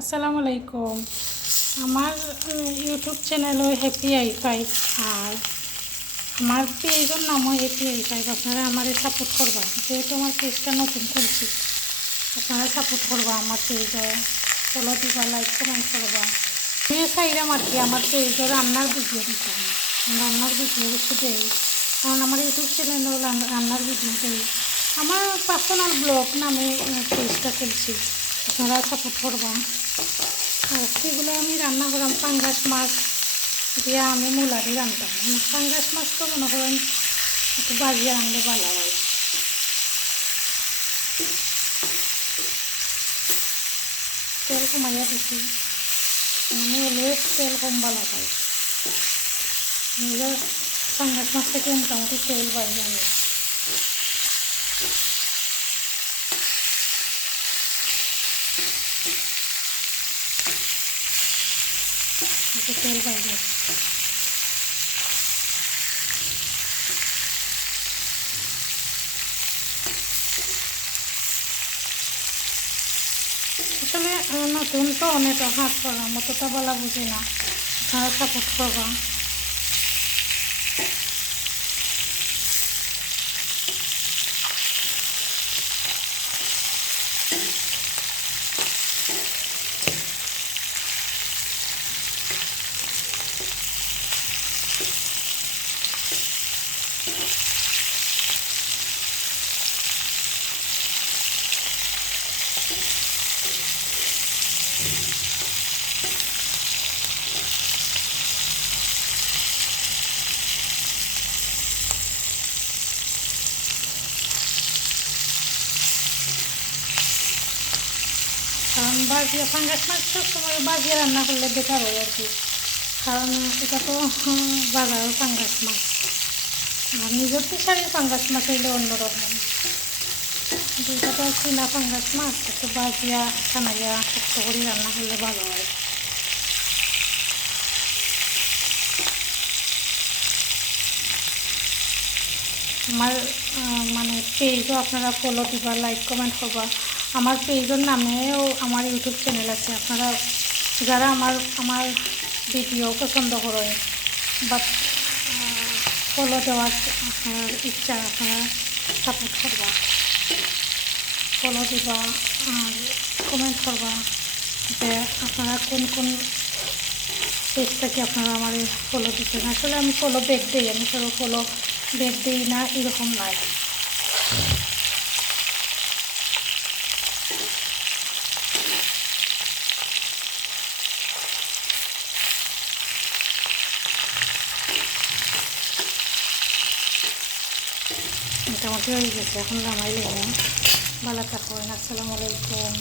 আসসালামু আলাইকুম। আমার ইউটিউব চ্যানেল হ্যাপি i5 আর আমার পেজের নামও হ্যাপি i5। আপনারা আমারে সাপোর্ট করবা, যেহেতু আমার পেজটা নতুন খুলছি। আপনারা সাপোর্ট করবা, আমার পেজে ফলো দিবা, লাইক কমেন্ট করবা। আমি চাইলাম আর কি আমার পেজে রান্নার ভিডিও দিতাম, রান্নার ভিডিও বেশি দেই, কারণ আমার ইউটিউব চ্যানেলে রান্নার ভিডিও দেই। আমার পার্সোনাল ব্লগ নামে পেজটা খুলছি, আপনারা সাপোর্ট করবা। আর সেগুলো আমি রান্না করলাম পাঙ্গাস মাছ দিয়ে, আমি মূলা দিয়ে রান্তাম। পাঙ্গাস মাছ তো মনে করেন একটু বাজিয়ে রাঁধলে ভালো হয়। তেল কমাইয়া দিছি, আমি অলওয়েজ তেল কম ভালো পাই। নিজের পাঙ্গাস মাছ থেকে মোটামুটি তেল বাইরে আমি তেল বাইরে। আসলে নতুন তো অনেক হাত করার মতো তো বলা বুঝি না, আপনারা সাপোর্ট করবা। কারণ বাজিয়া পাঙ্গাস মাছ সবসময় বাজিয়ে রান্না করলে বেটার হয় আর কি, কারণ এটা তো বাজারের পাঙ্গাস মাছ। আর নিজের ফিশারির পাঙ্গাস মাছ হইলে অন্যরকম, দুইটা তো চীনা পাঙ্গাস মাছ একটু বাজিয়া ছানাইয়া শক্ত করে রান্না করলে ভালো হয়। আমার মানে পেজও আপনারা ফলো দিবা, লাইক কমেন্ট করবা। আমার পেজের নামেও আমার ইউটিউব চ্যানেল আছে। আপনারা যারা আমার আমার ভিডিও পছন্দ করেন বা ফলো দেওয়ার আপনার ইচ্ছা, আপনারা সাপোর্ট করবা, ফলো দিবা আর কমেন্ট করবা যে আপনারা কোন কোন পেজ থেকে আপনারা আমার ফলো দিচ্ছেন। আসলে আমি ফলো ব্যাক দিই, আমি সব ফলো ব্যাক দিই না এরকম নাই। মোটামুটি হয়ে গেছে, এখন নামাই লেগে ভালো থাকুন। আসসালামু আলাইকুম।